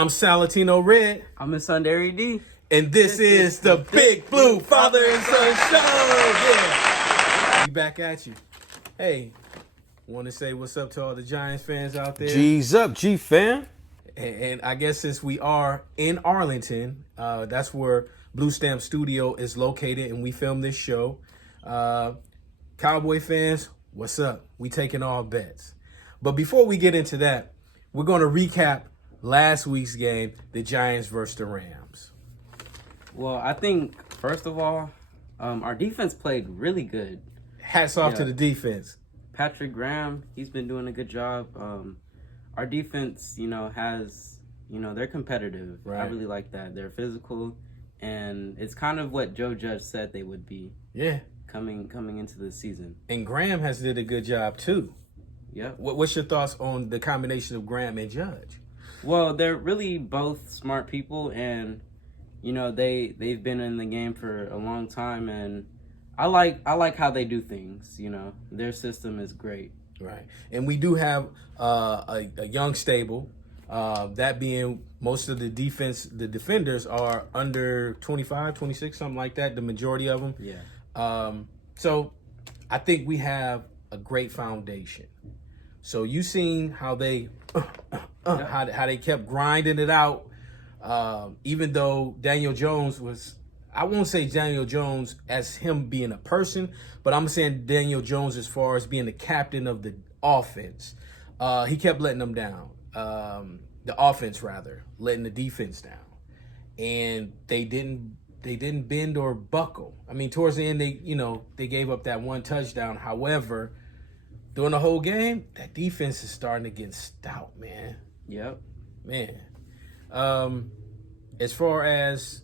I'm Salatino Red. I'm his son, Dari D. And this is the Big Blue Father and Son Show. Yeah. We back at you. Hey, want to say what's up to all the Giants fans out there. G's up, G-fam. And I guess since we are in Arlington, that's where Blue Stamp Studio is located, and we film this show. Cowboy fans, what's up? We taking all bets. But before we get into that, we're going to recap last week's game, the Giants versus the Rams. Well, I think, first of all, our defense played really good. Hats off to the defense. Patrick Graham, he's been doing a good job. Our defense, they're competitive. Right. I really like that. They're physical, and it's kind of what Joe Judge said they would be. Yeah. Coming into the season. And Graham has did a good job, too. Yep. What's your thoughts on the combination of Graham and Judge? Well, they're really both smart people, and they've been in the game for a long time, and I like how they do things. Their system is great. Right, and we do have a young stable. That being most of the defenders are under 25, 26, something like that. The majority of them. Yeah. So I think we have a great foundation. So you seen how they. How they kept grinding it out, even though Daniel Jones was, I won't say Daniel Jones as him being a person, but I'm saying Daniel Jones as far as being the captain of the offense. He kept letting them down, the offense rather, letting the defense down, and they didn't bend or buckle. I mean, towards the end, they gave up that one touchdown. However, during the whole game, that defense is starting to get stout, man. Yep. Man. As far as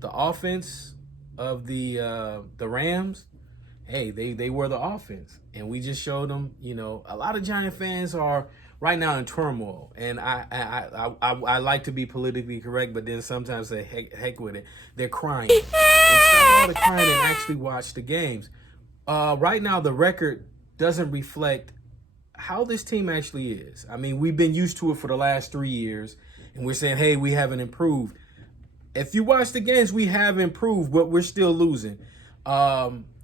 the offense of the Rams, hey, they were the offense. And we just showed them, a lot of Giant fans are right now in turmoil. And I like to be politically correct, but then sometimes say, heck with it. They're crying. And some of the crying and actually watch the games. Right now, the record doesn't reflect how this team actually is. I mean, we've been used to it for the last 3 years, and we're saying, hey, we haven't improved. If you watch the games, we have improved, but we're still losing.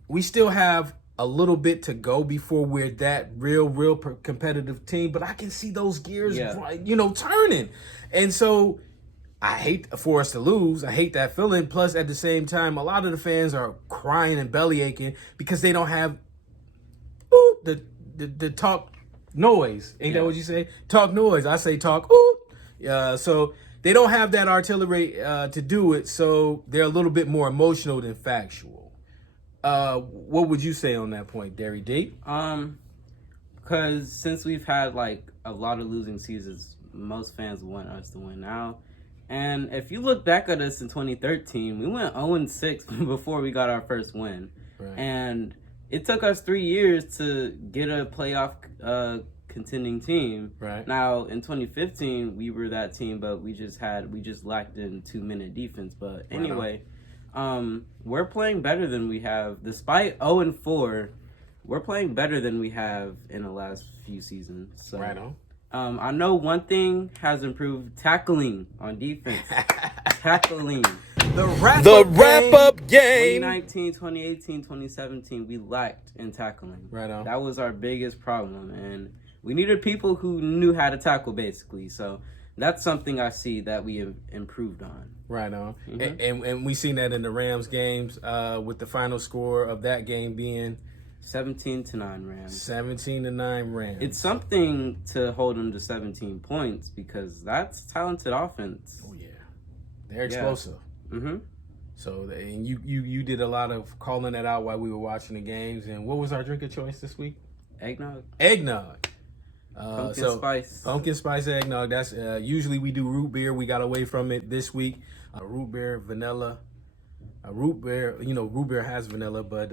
We still have a little bit to go before we're that real competitive team, but I can see those gears, turning. And so I hate for us to lose. I hate that feeling. Plus, at the same time, a lot of the fans are crying and belly aching because they don't have the talk noise. Ain't that what you say? Talk noise. I say talk. So they don't have that artillery to do it. So they're a little bit more emotional than factual. What would you say on that point, Dari D? Because since we've had a lot of losing seasons, most fans want us to win now. And if you look back at us in 2013, we went 0-6 before we got our first win. Right. And it took us 3 years to get a playoff contending team. Right. Now in 2015 we were that team, but we just lacked in 2-minute defense. But anyway, we're playing better than we have, despite 0-4. We're playing better than we have in the last few seasons. So, right on. I know one thing has improved: tackling on defense. Tackling. The wrap-up game. 2019, 2018, 2017, we lacked in tackling. Right on. That was our biggest problem, and we needed people who knew how to tackle, basically. So that's something I see that we have improved on. Right on. Mm-hmm. And we seen that in the Rams games, with the final score of that game being 17-9 Rams. 17-9 Rams. It's something to hold them to 17 points because that's talented offense. Oh yeah, they're explosive. Mm-hmm. So, and you did a lot of calling that out while we were watching the games. And what was our drink of choice this week? Eggnog. Pumpkin spice eggnog. That's usually we do root beer. We got away from it this week. Root beer, vanilla. Root beer has vanilla, but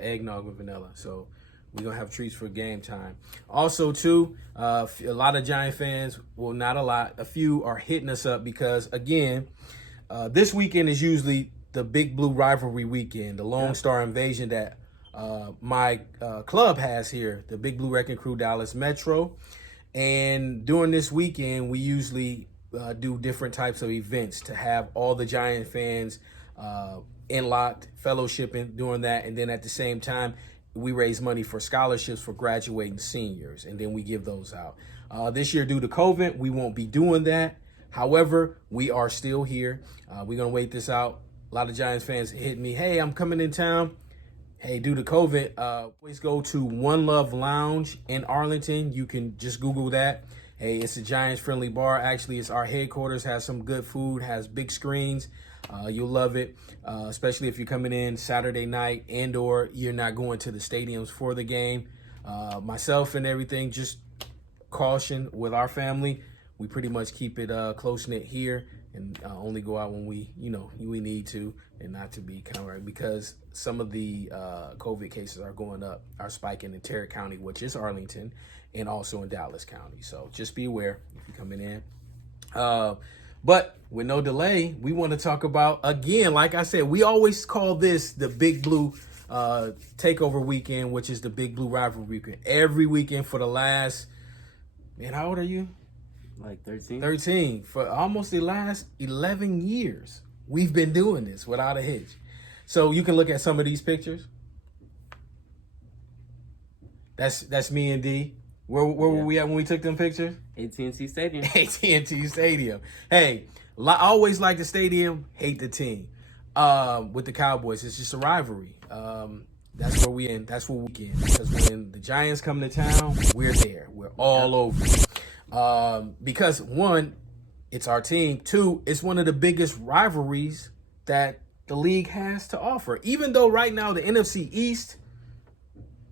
eggnog with vanilla. So we're going to have treats for game time. Also, too, a lot of Giant fans, well, not a lot, a few are hitting us up because, again, this weekend is usually the Big Blue Rivalry weekend, the Lone Star Invasion that my club has here, the Big Blue Wrecking Crew Dallas Metro. And during this weekend, we usually do different types of events to have all the Giant fans in locked, fellowshipping, doing that. And then at the same time, we raise money for scholarships for graduating seniors, and then we give those out. This year, due to COVID, we won't be doing that. However, we are still here. We're going to wait this out. A lot of Giants fans hit me, hey, I'm coming in town. Hey, due to COVID, always go to One Love Lounge in Arlington. You can just Google that. Hey, it's a Giants-friendly bar. Actually, it's our headquarters, has some good food, has big screens. You'll love it, especially if you're coming in Saturday night and or you're not going to the stadiums for the game. Myself and everything, just caution with our family. We pretty much keep it close-knit here and only go out when we need to, and not to be kind because some of the COVID cases are going up, are spiking in Tarrant County, which is Arlington, and also in Dallas County. So just be aware if you're coming in. But with no delay, we want to talk about, again, like I said, we always call this the Big Blue Takeover Weekend, which is the Big Blue Rivalry Weekend. Every weekend for the last, man, how old are you? Like 13? 13. For almost the last 11 years, we've been doing this without a hitch. So you can look at some of these pictures. That's me and D. Where were we at when we took them pictures? AT&T Stadium. AT&T Stadium. Hey, I always like the stadium, hate the team. With the Cowboys, it's just a rivalry. That's where we in. That's where we in. Because when the Giants come to town, we're there. We're all over. Because one, it's our team. Two, it's one of the biggest rivalries that the league has to offer. Even though right now the NFC East,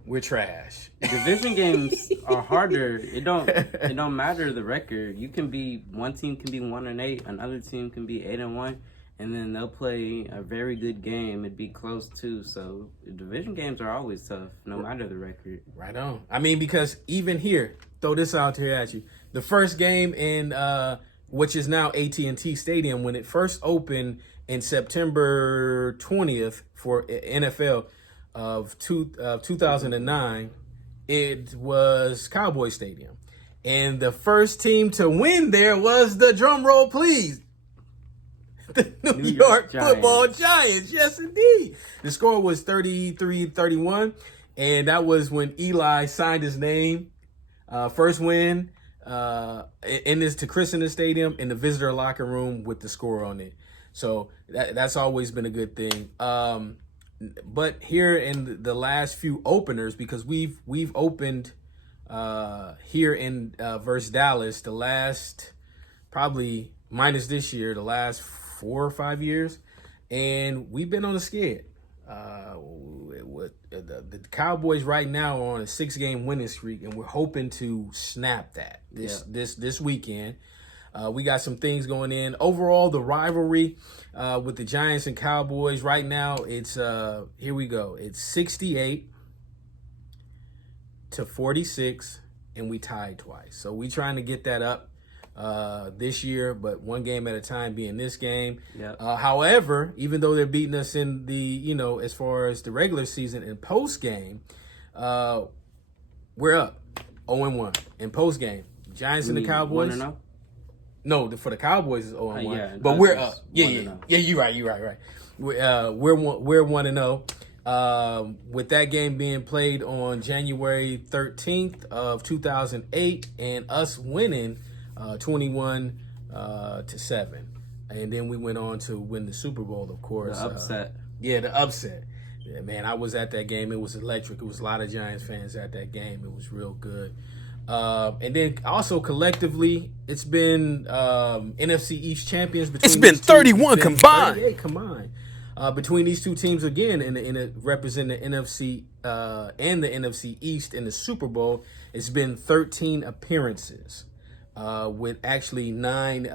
we're trash. Division games are harder. It don't matter the record. One team can be 1-8, another team can be 8-1, and then they'll play a very good game. It'd be close too. So division games are always tough, no matter the record. Right on. I mean, because even here, throw this out here at you. The first game in which is now AT&T Stadium, when it first opened in September 20th for NFL of 2009, it was Cowboys Stadium. And the first team to win there was the drum roll, please. The New York Football Giants. Yes, indeed. The score was 33-31, and that was when Eli signed his name. First win to christen the stadium in the visitor locker room with the score on it. So that's always been a good thing. But here in the last few openers, because we've opened here in versus Dallas the last, probably minus this year, the last 4 or 5 years, and we've been on a skid. The Cowboys right now are on a 6-game winning streak, and we're hoping to snap that this weekend. We got some things going in. Overall, the rivalry with the Giants and Cowboys right now, it's here we go. It's 68-46, and we tied twice. So we trying to get that up this year, but one game at a time, being this game. Yep. However, even though they're beating us in the, as far as the regular season and post game, we're up 0-1 in post game. Giants and the Cowboys. 1-0? No, for the Cowboys is 0-1, yeah, but we're up. Yeah. You're right. We're 1-0. With that game being played on January 13th of 2008, and us winning 21-7, and then we went on to win the Super Bowl. Of course, the upset. The upset. Yeah, man, I was at that game. It was electric. It was a lot of Giants fans at that game. It was real good. And then also collectively, it's been NFC East champions. It's been 31 combined. 38 combined between these two teams again, in representing the NFC and the NFC East in the Super Bowl. It's been 13 appearances, with actually 9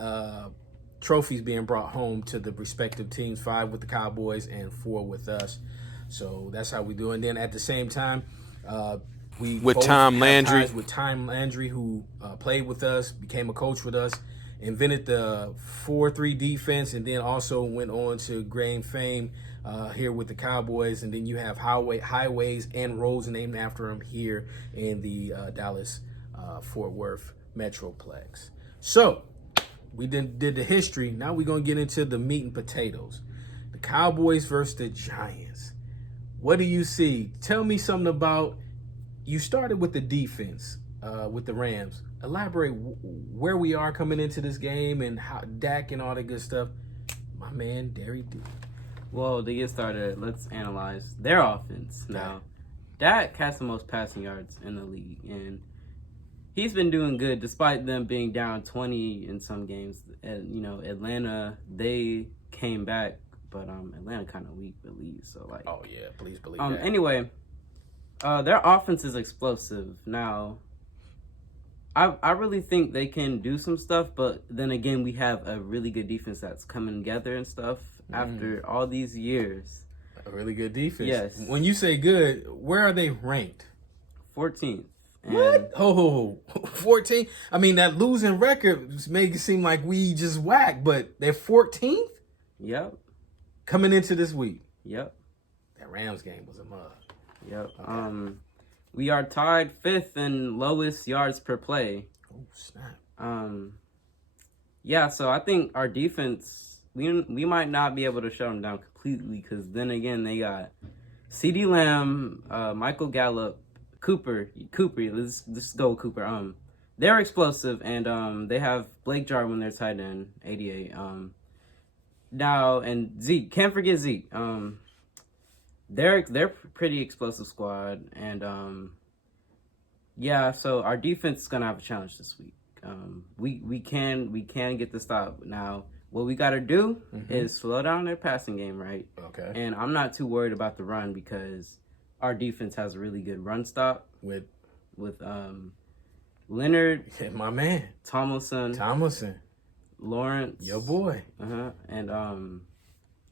trophies being brought home to the respective teams. 5 with the Cowboys and 4 with us. So that's how we do. And then at the same time, with Tom Landry, who played with us, became a coach with us, invented the 4-3 defense, and then also went on to gain fame here with the Cowboys. And then you have highways and roads named after him here in the Dallas Fort Worth Metroplex. So we did the history. Now we're going to get into the meat and potatoes. The Cowboys versus the Giants. What do you see? Tell me something about, you started with the defense with the Rams. Elaborate where we are coming into this game and how Dak and all that good stuff. My man, Dari D. Well, to get started, let's analyze their offense. Now, Dak has the most passing yards in the league, and he's been doing good despite them being down 20 in some games. And, Atlanta, they came back, but Atlanta kind of weak, at least. So, like, oh yeah, please believe that. Anyway, their offense is explosive. Now, I really think they can do some stuff, but then again, we have a really good defense that's coming together and stuff after all these years. A really good defense. Yes. When you say good, where are they ranked? 14th. What? Oh, 14? I mean, that losing record makes it seem like we just whacked, but they're 14th? Yep. Coming into this week. Yep. That Rams game was a mug. Yep. Okay. We are tied 5th in lowest yards per play. Oh, snap. Yeah, so I think our defense, we might not be able to shut them down completely, because then again, they got CeeDee Lamb, Michael Gallup, Cooper, let's go with Cooper. They're explosive, and they have Blake Jarwin, their tight end, 88. Now, and Zeke, can't forget Zeke. They're pretty explosive squad, and yeah, so our defense is gonna have a challenge this week. We can get the stop. Now, what we gotta do is slow down their passing game, right? Okay. And I'm not too worried about the run, because our defense has a really good run stop with Leonard, my man, Tomlinson, Lawrence, your boy, and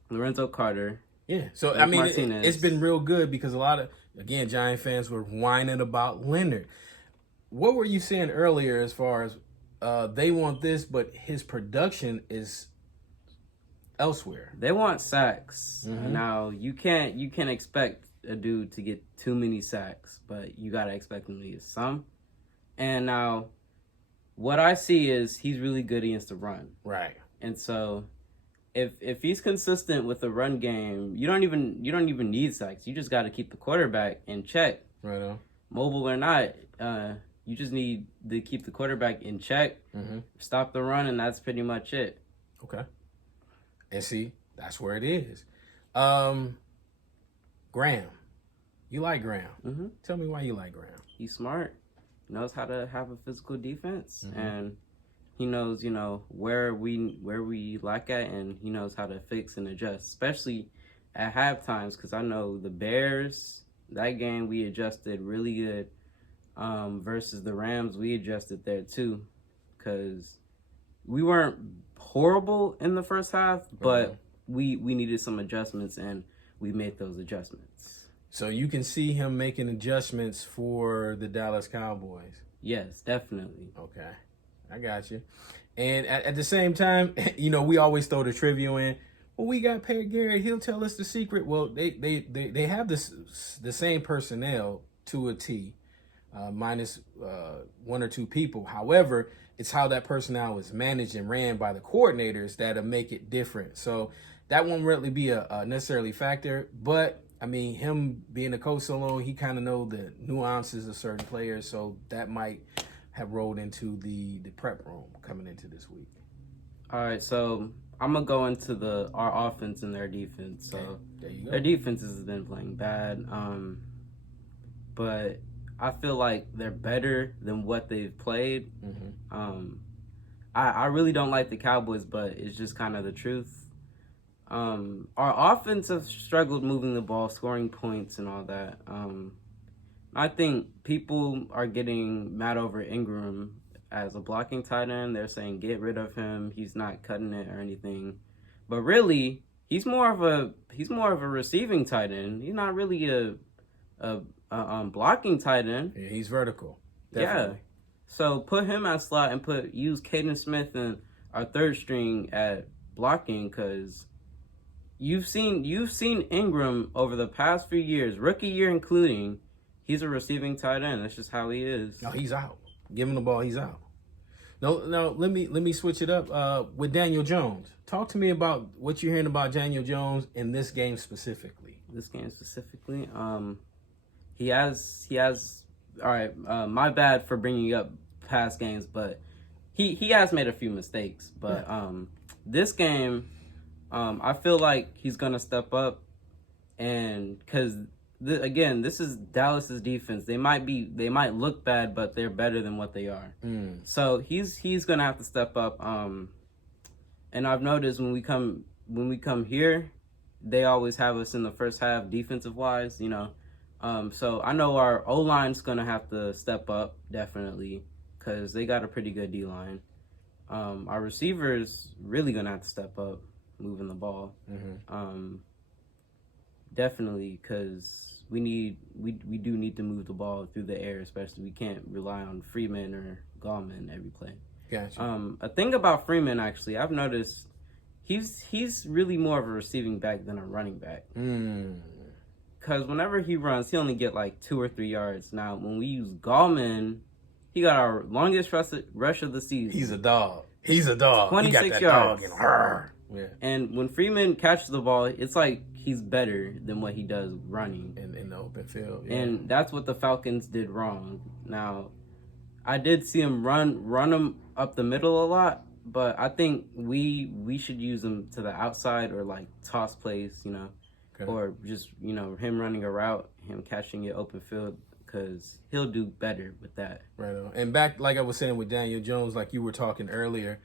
Lorenzo Carter. Yeah, so I mean, it's been real good, because a lot of, again, Giant fans were whining about Leonard. What were you saying earlier as far as they want this, but his production is elsewhere? They want sacks. Now, you can't expect a dude to get too many sacks, but you gotta expect him to get some. And now, what I see is he's really good against the run. Right. And so, if he's consistent with the run game, you don't even need sacks. You just got to keep the quarterback in check. Right on. Mobile or not, you just need to keep the quarterback in check, stop the run, and that's pretty much it. Okay. And see, that's where it is. Graham. You like Graham. Tell me why you like Graham. He's smart. He knows how to have a physical defense, and he knows, where we lack at, and he knows how to fix and adjust, especially at half times, because I know the Bears, that game we adjusted really good, versus the Rams, we adjusted there too, because we weren't horrible in the first half, but we needed some adjustments, and we made those adjustments. So you can see him making adjustments for the Dallas Cowboys? Yes, definitely. Okay. I got you. And at the same time, we always throw the trivia in. Well, we got Pat Garrett. He'll tell us the secret. Well, they have the same personnel to a T, minus one or two people. However, it's how that personnel is managed and ran by the coordinators that'll make it different. So that won't really be a necessarily factor. But, I mean, him being a coach so long, he kind of know the nuances of certain players. So that might have rolled into the prep room coming into this week. All right, so I'm gonna go into our offense and their defense. So there you go. Their defense has been playing bad, but I feel like they're better than what they've played. I really don't like the Cowboys, but it's just kind of the truth. Our offense has struggled moving the ball, scoring points, and all that. I think people are getting mad over Ingram as a blocking tight end. They're saying get rid of him. He's not cutting it or anything. But really, he's more of a receiving tight end. He's not really a blocking tight end. Yeah, he's vertical. Definitely. Yeah. So put him at slot and use Caden Smith and our third string at blocking, because you've seen Ingram over the past few years, rookie year including. He's a receiving tight end. That's just how he is. No, he's out. Give him the ball, he's out. No. Let me switch it up. With Daniel Jones, talk to me about what you're hearing about Daniel Jones in this game specifically. He has. All right, my bad for bringing up past games, but he has made a few mistakes. But this game, I feel like he's gonna step up, and because again, this is Dallas's defense. They might look bad, but they're better than what they are. So he's gonna have to step up. And I've noticed when we come here, they always have us in the first half defensive wise, you know. So I know our O-line's going to have to step up, definitely, because they got a pretty good D-line. Our receivers really going to have to step up moving the ball. Definitely, because we do need to move the ball through the air, especially. We can't rely on Freeman or Gallman every play. Gotcha. A thing about Freeman, actually, I've noticed he's really more of a receiving back than a running back. Because whenever he runs, he only get like 2 or 3 yards. Now, when we use Gallman, he got our longest rush of the season. He's a dog. 26 yards. Yeah. And when Freeman catches the ball, it's like he's better than what he does running. In the open field. Yeah. And that's what the Falcons did wrong. Now, I did see him run him up the middle a lot, but I think we should use him to the outside or like toss plays, you know. Okay. Or just, you know, him running a route, him catching it open field, because he'll do better with that. Right on. And back, like I was saying with Daniel Jones, like you were talking earlier,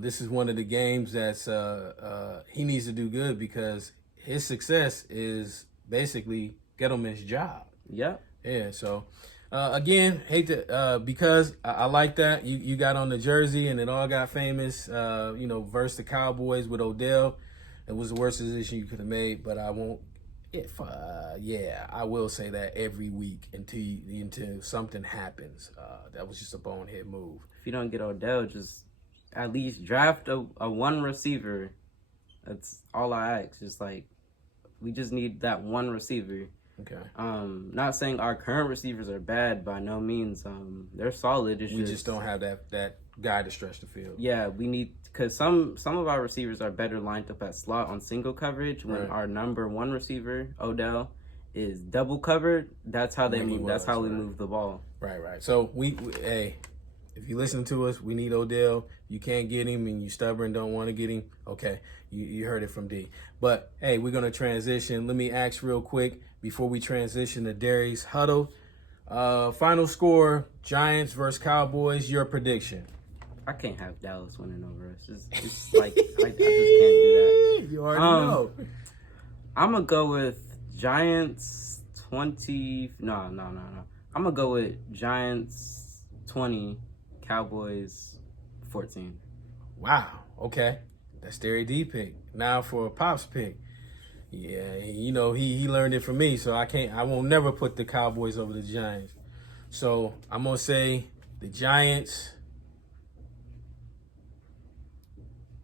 this is one of the games that's he needs to do good because his success is basically Gettleman's job. Yep. Yeah, so again, hate to because I like that you got on the jersey and it all got famous. You know, versus the Cowboys with Odell. It was the worst decision you could have made, but I won't. I will say that every week until something happens. That was just a bonehead move. If you don't get Odell, just at least draft a one receiver. That's all I ask. Just like we just need that one receiver. Okay. Not saying our current receivers are bad by no means. They're solid. We just don't have that guy to stretch the field. Yeah, we need because some of our receivers are better lined up at slot on single coverage when our number one receiver Odell is double covered. That's how they move. That's how we move the ball. Right. So we hey, if you listen to us, we need Odell. You can't get him and you stubborn, don't want to get him. Okay, you heard it from D. But hey, we're gonna transition. Let me ask real quick before we transition to Dari's huddle. Final score: Giants versus Cowboys. Your prediction? I can't have Dallas winning over us. It's like I just can't do that. You already know. I'm gonna go with Giants 20. No. I'm gonna go with Giants 20, Cowboys 14. Wow. Okay, that's Dari D pick. Now for a Pop's pick. Yeah, you know he learned it from me, so I won't never put the Cowboys over the Giants. So I'm gonna say the Giants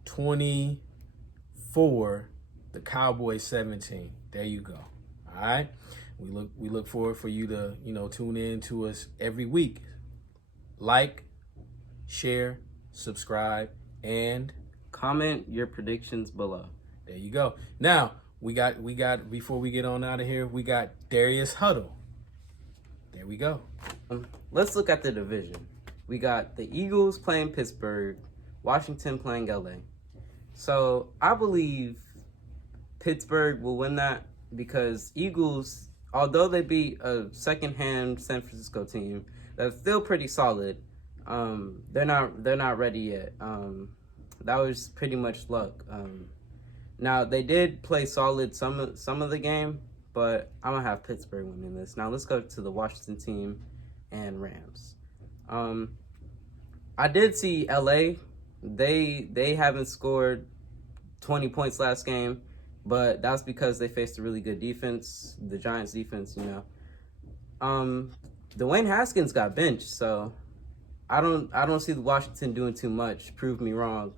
24, the Cowboys 17. There you go. All right. We look forward for you to tune in to us every week. Like, share, subscribe, and comment your predictions below. There you go. Now we got before we get on out of here, we got Darius Huddle. There we go. Let's look at the division. We got the Eagles playing Pittsburgh, Washington playing LA. So I believe Pittsburgh will win that because Eagles, although they beat a second-hand San Francisco team that's still pretty solid, they're not ready yet. That was pretty much luck. Now they did play solid some of the game, but I'm gonna have Pittsburgh winning this. Now let's go to the Washington team and Rams. I did see LA. They haven't scored 20 points last game, but that's because they faced a really good defense, the Giants defense, you know. Dwayne Haskins got benched, so I don't see the Washington doing too much. Prove me wrong.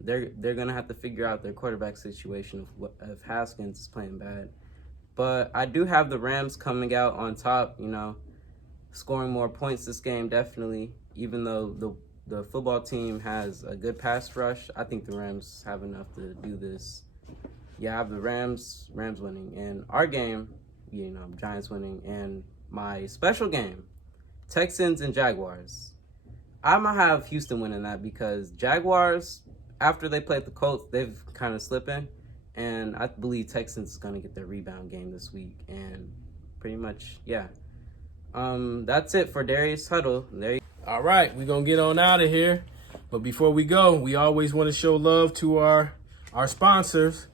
They're gonna have to figure out their quarterback situation if Haskins is playing bad. But I do have the Rams coming out on top, you know, scoring more points this game, definitely. even though the football team has a good pass rush, I think the Rams have enough to do this. Yeah, I have the Rams winning. And our game, Giants winning. And my special game, Texans and Jaguars. I'm going to have Houston winning that because Jaguars, after they played the Colts, they've kind of slipping. And I believe Texans is going to get their rebound game this week. And pretty much, yeah. That's it for Darius Huddle. All right, we're going to get on out of here. But before we go, we always want to show love to our sponsors.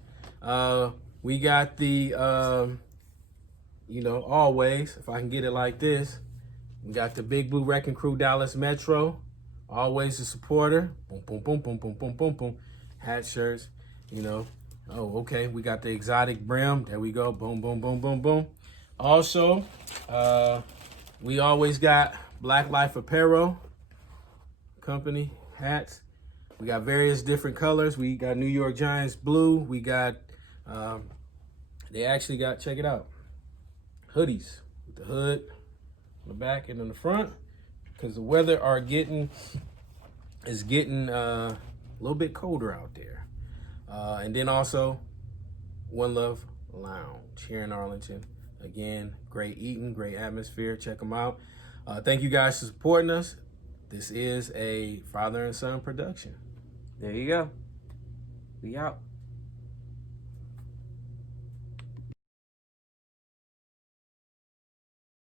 We got the, always, if I can get it like this, we got the Big Blue Wrecking Crew Dallas Metro, always a supporter. Boom, boom, boom, boom, boom, boom, boom, boom. Hat, shirts, Oh, okay, we got the exotic brim. There we go. Boom, boom, boom, boom, boom. Also, we always got Black Life Apparel Company hats. We got various different colors. We got New York Giants blue. We got, they actually got, check it out, hoodies with the hood on the back and in the front, because the weather is getting a little bit colder out there. And then also One Love Lounge here in Arlington. Again, great eating, great atmosphere. Check them out. Thank you guys for supporting us. This is a father and son production. There you go. We out.